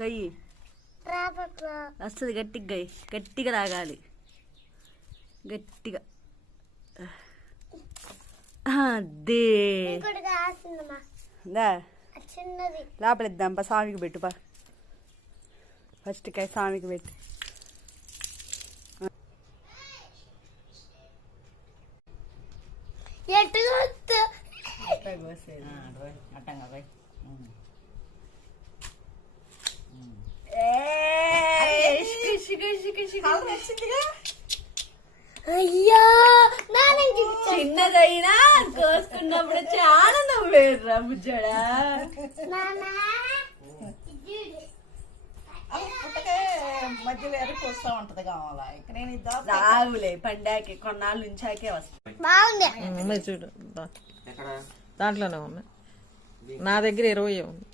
కొయ్యి వస్తుంది. గట్టిగా గయ్యి, గట్టిగా లాగాలి, గట్టిగా. అదే లోపలిద్దాంపా, స్వామికి పెట్టుపా. ఫస్ట్ కాయ స్వామికి పెట్టి అయ్యా చిన్నదైనా కోసుకున్నప్పుడు చాలా నవ్వేర్రా బుజ్జడా. మధ్యలో ఎరకు వస్తూ ఉంటది కావాలా. ఇక్కడ నేను రావులే, పండాకి కొన్నాళ్ళు ఉంచాకే వస్తాయి. బాగుంది చూడు దాంట్లోనే ఉన్నాయి. నా దగ్గర 20 ఉంది.